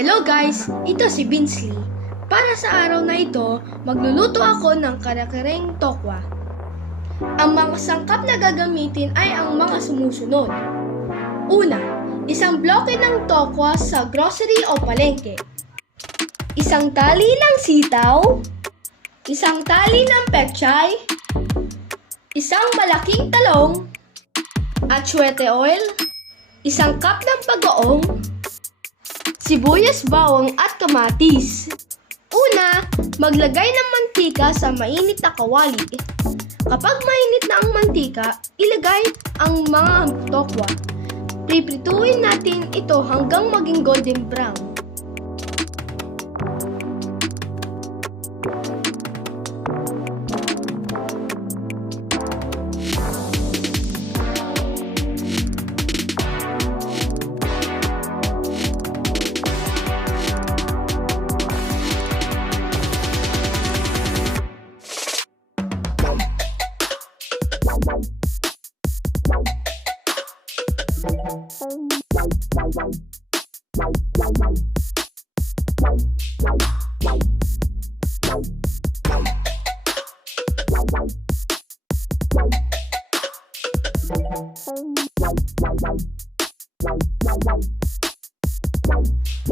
Hello guys! Ito si Binsley. Para sa araw na ito, magluluto ako ng kare-kareng tokwa. Ang mga sangkap na gagamitin ay ang mga sumusunod. Una, isang bloke ng tokwa sa grocery o palengke. Isang tali ng sitaw. Isang tali ng pechay. Isang malaking talong. Atsuete oil. Isang cup ng bagoong. Sibuyas, bawang at kamatis. Una, maglagay ng mantika sa mainit na kawali. Kapag mainit na ang mantika, ilagay ang mga tokwa. Piprituin natin ito hanggang maging golden brown.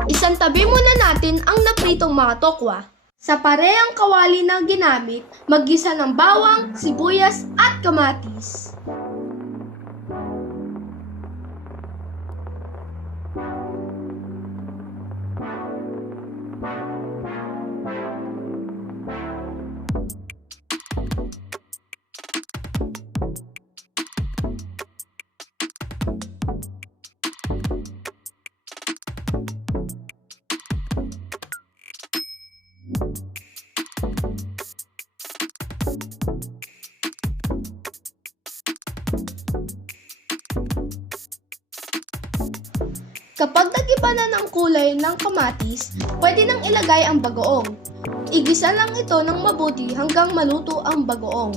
Isantabi muna natin ang napritong mga tokwa. Sa parehang kawali na ginamit, maggisa ng bawang, sibuyas at kamatis. Kapag nag-iba na ng kulay ng kamatis, pwede nang ilagay ang bagoong. Igisa lang ito ng mabuti hanggang maluto ang bagoong.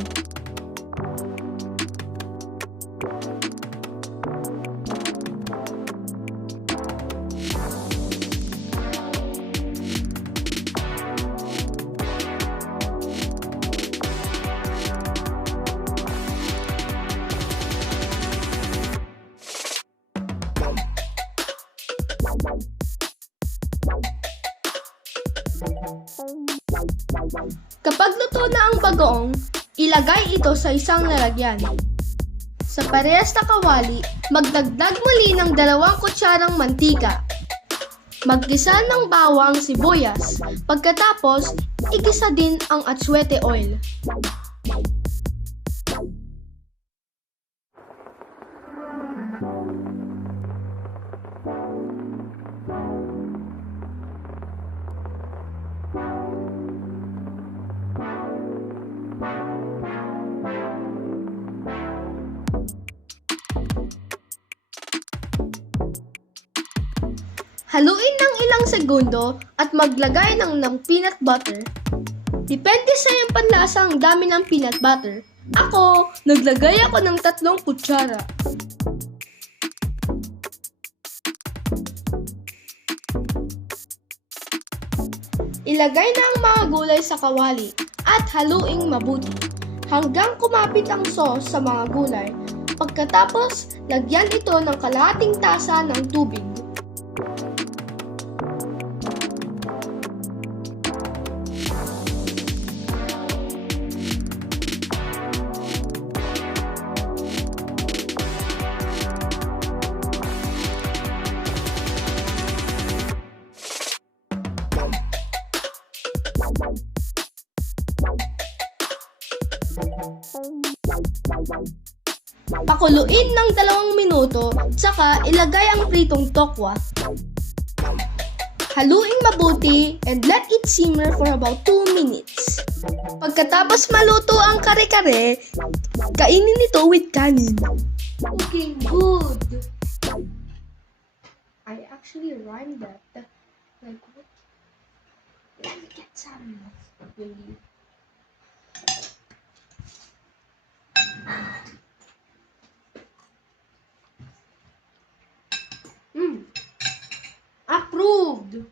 Kapag luto na ang bagoong, ilagay ito sa isang lalagyan. Sa parehas na kawali, magdagdag muli ng 2 kutsarang mantika. Maggisa ng bawang, sibuyas. Pagkatapos, igisa din ang atsuete oil. Haluin ng ilang segundo at maglagay ng peanut butter. Depende sa iyong panlasa ang dami ng peanut butter. Ako, naglagay ako ng 3 kutsara. Ilagay na ang mga gulay sa kawali at haluing mabuti hanggang kumapit ang sauce sa mga gulay. Pagkatapos, lagyan ito ng kalahating tasa ng tubig. Pakuluin ng 2 minuto, tsaka ilagay ang pritong tokwa. Haluin mabuti and let it simmer for about 2 minutes. Pagkatapos maluto ang kare-kare, kainin ito with kanin. Looking good! I actually rhymed that. Like, what? Let me get some. Really. Approved!